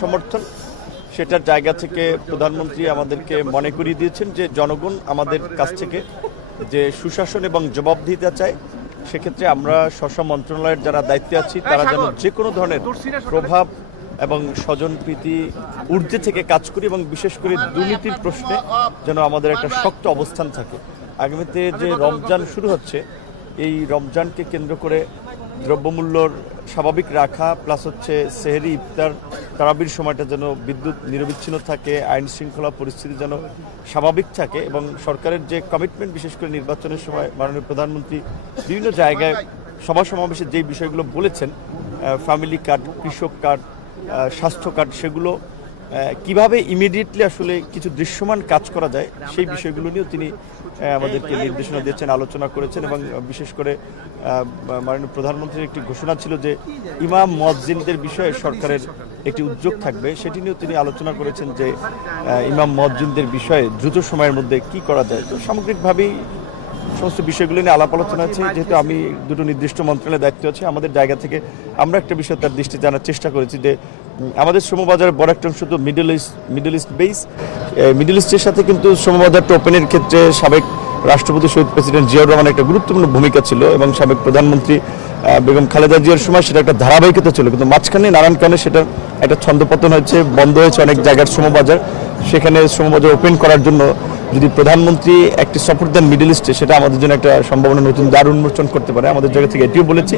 সমর্থন সেটার জায়গা থেকে প্রধানমন্ত্রী আমাদেরকে মনে করিয়ে দিয়েছেন যে জনগণ আমাদের কাছ থেকে যে সুশাসন এবং জবাবদিহিতা চায়, সেক্ষেত্রে আমরা স্ব মন্ত্রণালয়ের যারা দায়িত্বে আছি তারা যেন যে কোনো ধরনের প্রভাব এবং স্বজনপ্রীতি ঊর্ধ্বে থেকে কাজ করি এবং বিশেষ করে দুর্নীতির প্রশ্নে যেন আমাদের একটা শক্ত অবস্থান থাকে। আগামীতে যে রমজান শুরু হচ্ছে, এই রমজানকে কেন্দ্র করে দ্রব্যমূল্যর স্বাভাবিক রাখা প্লাস হচ্ছে সেহরি, ইফতার, তারাবির সময়টা যেন বিদ্যুৎ নিরবিচ্ছিন্ন থাকে, আইন শৃঙ্খলা পরিস্থিতি যেন স্বাভাবিক থাকে এবং সরকারের যে কমিটমেন্ট বিশেষ করে নির্বাচনের সময় মাননীয় প্রধানমন্ত্রী বিভিন্ন জায়গায় সভা সমাবেশে যেই বিষয়গুলো বলেছেন, ফ্যামিলি কার্ড, কৃষক কার্ড, স্বাস্থ্য কার্ড, সেগুলো কিভাবে ইমিডিয়েটলি আসলে কিছু দৃশ্যমান কাজ করা যায় সেই বিষয়গুলো নিয়েও তিনি আমাদেরকে নির্দেশনা দিয়েছেন, আলোচনা করেছেন এবং বিশেষ করে মাননীয় প্রধানমন্ত্রীর একটি ঘোষণা ছিল যে ইমাম মুয়াজ্জিনদের বিষয়ে সরকারের একটি উদ্যোগ থাকবে, সেটি নিয়েও তিনি আলোচনা করেছেন যে ইমাম মুয়াজ্জিনদের বিষয়ে দ্রুত সময়ের মধ্যে কি করা যায়। তো সামগ্রিকভাবেই সমস্ত বিষয়গুলো নিয়ে আলাপ আলোচনা আছে। যেহেতু আমি দুটো নির্দিষ্ট মন্ত্রণালয়ের দায়িত্ব আছে, আমাদের জায়গা থেকে আমরা একটা বিষয় তার দৃষ্টি জানার চেষ্টা করেছি যে আমাদের শ্রমবাজারের বড় একটা অংশ তো মিডল ইস্ট বেস। মিডল ইস্টের সাথে কিন্তু শ্রমবাজারটা ওপেনের ক্ষেত্রে সাবেক রাষ্ট্রপতি শহীদ প্রেসিডেন্ট জিয়াউর রহমানের একটা গুরুত্বপূর্ণ ভূমিকা ছিল এবং সাবেক প্রধানমন্ত্রী বেগম খালেদা জিয়ার সময় সেটা একটা ধারাবাহিকতা ছিল, কিন্তু মাঝখানে নানান কারণে সেটা একটা ছন্দপতন হয়েছে, বন্ধ হয়েছে অনেক জায়গার শ্রমবাজার। সেখানে শ্রমবাজার ওপেন করার জন্য যদি প্রধানমন্ত্রী একটি সফর দেন মিডল ইস্টে, সেটা আমাদের জন্য একটা সম্ভাবনা নতুন দ্বার উন্মোচন করতে পারে। আমাদের জায়গা থেকে এটিও বলেছি